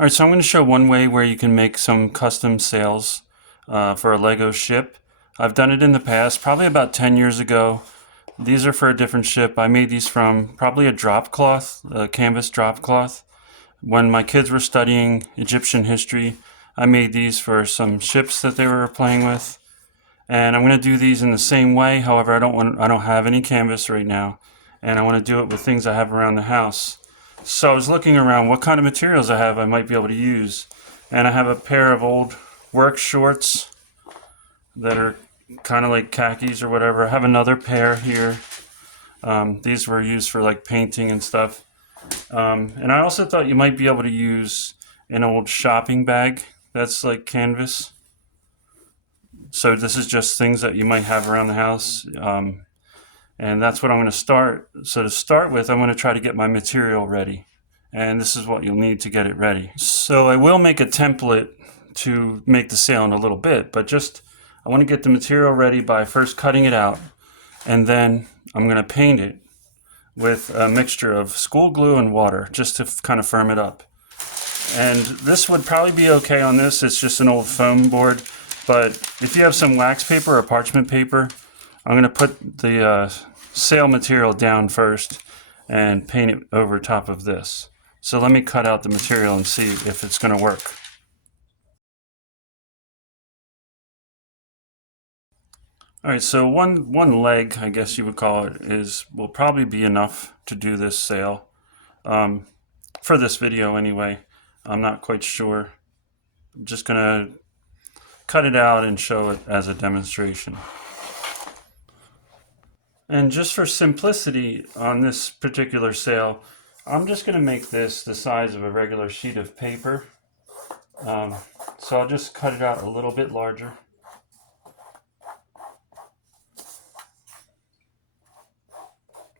All right, so I'm going to show one way where you can make some custom sails for a Lego ship. I've done it in the past, probably about 10 years ago. These are for a different ship. I made these from probably a drop cloth, a canvas drop cloth. When my kids were studying Egyptian history, I made these for some ships that they were playing with. And I'm going to do these in the same way. However, I don't have any canvas right now, and I want to do it with things I have around the house. So I was looking around what kind of materials I might be able to use. And I have a pair of old work shorts that are kind of like khakis or whatever. I have another pair here. These were used for like painting and stuff. And I also thought you might be able to use an old shopping bag that's like canvas. So this is just things that you might have around the house. And that's what I'm going to start. So to start with, I'm going to try to get my material ready. And this is what you'll need to get it ready. So I will make a template to make the sail in a little bit, but I want to get the material ready by first cutting it out. And then I'm going to paint it with a mixture of school glue and water just to kind of firm it up. And this would probably be okay on this. It's just an old foam board. But if you have some wax paper or parchment paper, I'm going to put the sail material down first and paint it over top of this. So let me cut out the material and see if it's going to work. All right, so one leg, I guess you would call it, will probably be enough to do this sail. For this video anyway. I'm not quite sure. I'm just going to cut it out and show it as a demonstration. And just for simplicity on this particular sail, I'm just going to make this the size of a regular sheet of paper. So I'll just cut it out a little bit larger.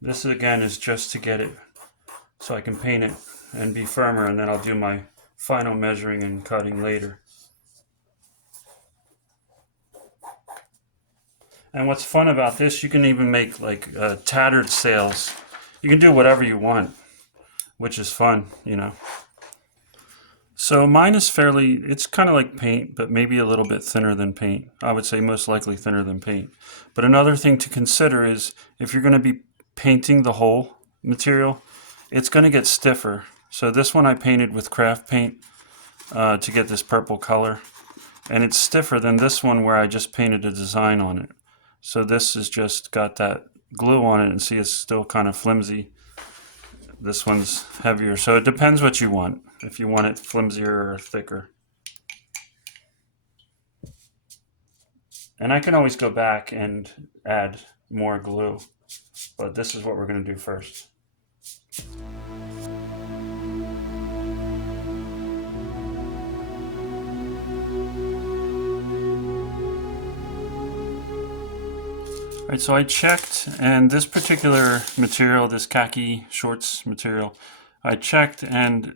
This again is just to get it so I can paint it and be firmer, and then I'll do my final measuring and cutting later. And what's fun about this, you can even make like tattered sails. You can do whatever you want, which is fun, you know. So mine is it's kind of like paint, but maybe a little bit thinner than paint. I would say most likely thinner than paint. But another thing to consider is if you're going to be painting the whole material, it's going to get stiffer. So this one I painted with craft paint to get this purple color. And it's stiffer than this one where I just painted a design on it. So this has just got that glue on it, and see it's still kind of flimsy. This one's heavier. So it depends what you want, if you want it flimsier or thicker. And I can always go back and add more glue, but this is what we're going to do first. All right, so I checked, and this particular material, this khaki shorts material, I checked, and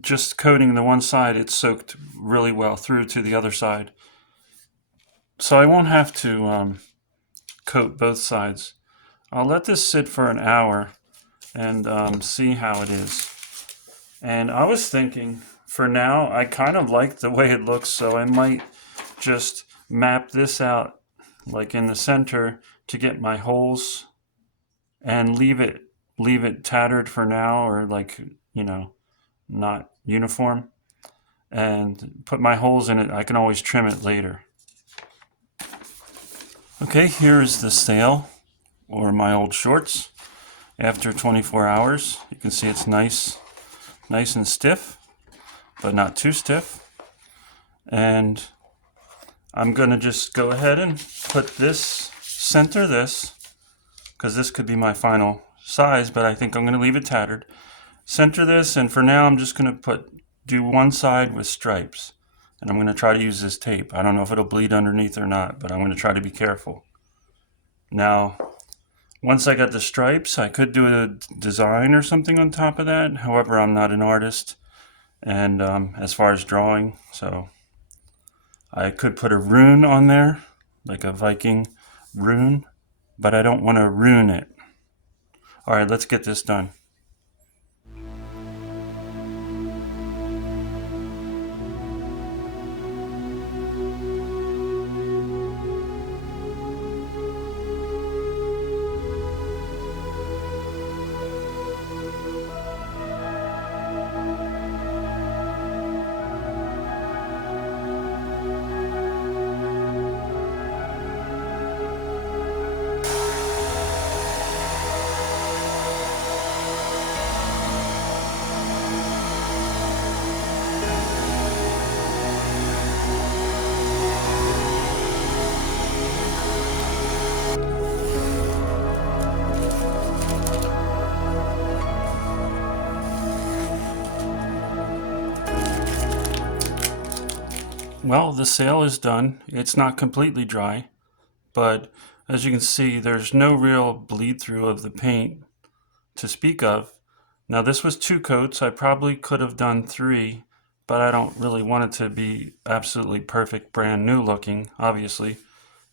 just coating the one side, it soaked really well through to the other side. So I won't have to coat both sides. I'll let this sit for an hour and see how it is. And I was thinking, for now, I kind of like the way it looks, so I might just map this out like in the center to get my holes and leave it tattered for now, or like, you know, not uniform, and put my holes in it. I can always trim it later. Okay, here's the sail, or my old shorts, after 24 hours. You can see it's nice and stiff, but not too stiff. And I'm going to just go ahead and center this, because this could be my final size, but I think I'm going to leave it tattered. Center this, and for now I'm just going to do one side with stripes. And I'm going to try to use this tape. I don't know if it'll bleed underneath or not, but I'm going to try to be careful. Now, once I got the stripes, I could do a design or something on top of that. However, I'm not an artist, and as far as drawing, so I could put a rune on there, like a Viking rune, but I don't want to ruin it. All right, let's get this done. Well, the sail is done. It's not completely dry, but as you can see, there's no real bleed through of the paint to speak of. Now this was 2 coats. I probably could have done 3, but I don't really want it to be absolutely perfect, brand new looking, obviously.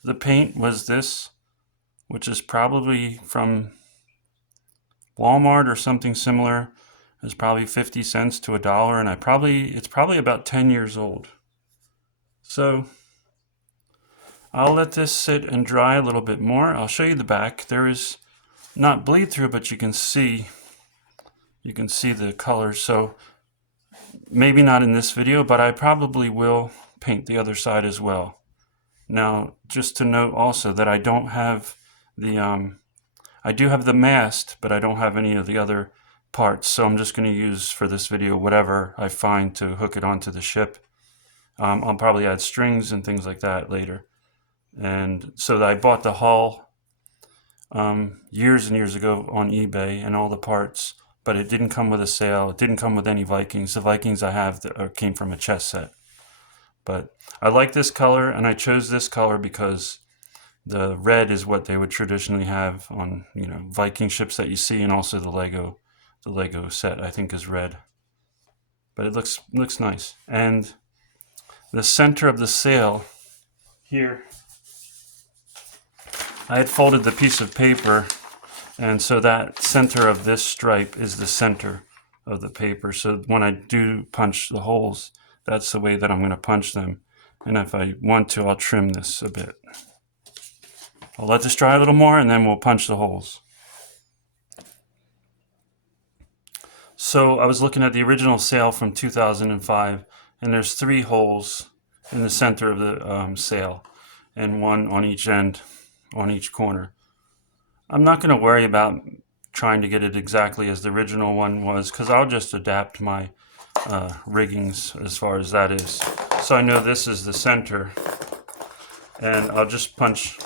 The paint was this, which is probably from Walmart or something similar. It's probably 50 cents to $1, and it's probably about 10 years old. So I'll let this sit and dry a little bit more. I'll show you the back. There is not bleed through, but you can see the colors. So maybe not in this video, but I probably will paint the other side as well. Now, just to note also that I don't have the I do have the mast, but I don't have any of the other parts. So I'm just going to use for this video whatever I find to hook it onto the ship. I'll probably add strings and things like that later. And so I bought the hull years and years ago on eBay and all the parts, but it didn't come with a sail. It didn't come with any Vikings. The Vikings I have came from a chess set. But I like this color, and I chose this color because the red is what they would traditionally have on, Viking ships that you see, and also the Lego set I think is red. But it looks nice. And the center of the sail here, I had folded the piece of paper, and so that center of this stripe is the center of the paper. So when I do punch the holes, that's the way that I'm going to punch them. And if I want to, I'll trim this a bit. I'll let this dry a little more, and then we'll punch the holes. So I was looking at the original sail from 2005, and there's 3 holes in the center of the sail, and 1 on each end, on each corner. I'm not going to worry about trying to get it exactly as the original one was, because I'll just adapt my riggings as far as that is. So I know this is the center, and I'll just punch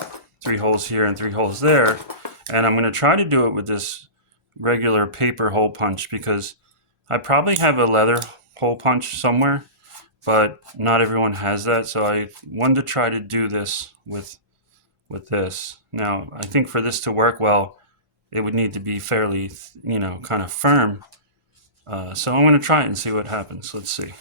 3 holes here and 3 holes there, and I'm going to try to do it with this regular paper hole punch, because I probably have a leather hole punch somewhere, but not everyone has that, so I wanted to try to do this with this. Now, I think for this to work well, it would need to be fairly, kind of firm. So I'm going to try it and see what happens. Let's see.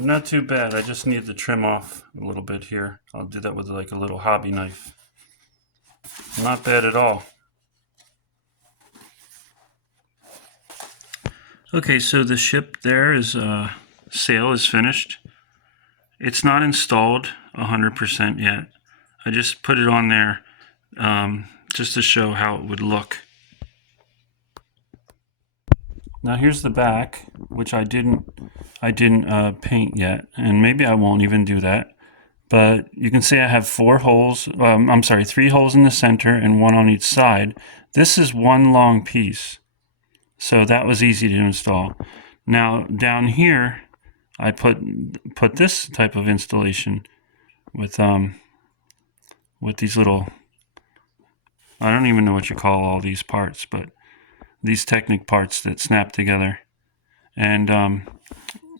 Not too bad. I just need to trim off a little bit here. I'll do that with like a little hobby knife. Not bad at all. Okay, so the ship there is sail is finished. It's not installed 100% yet. I just put it on there just to show how it would look. Now here's the back, which I didn't paint yet, and maybe I won't even do that. But you can see I have 3 holes in the center and 1 on each side. This is one long piece, so that was easy to install. Now down here, I put this type of installation with these little, I don't even know what you call all these parts, but these Technic parts that snap together. And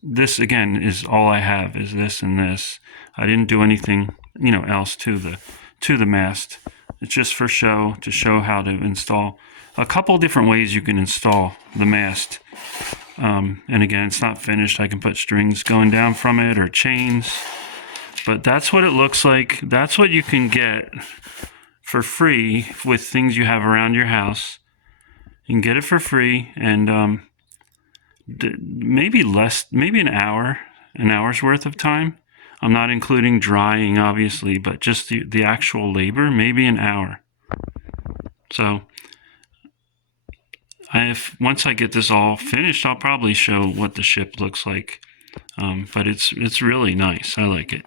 this again is all I have, is this and this. I didn't do anything else to the mast. It's just for show, to show how to install. A couple different ways you can install the mast. And again, it's not finished. I can put strings going down from it or chains. But that's what it looks like. That's what you can get for free with things you have around your house. You can get it for free, and maybe less, maybe an hour's worth of time. I'm not including drying, obviously, but just the actual labor, maybe an hour. So once I get this all finished, I'll probably show what the ship looks like. But it's really nice. I like it.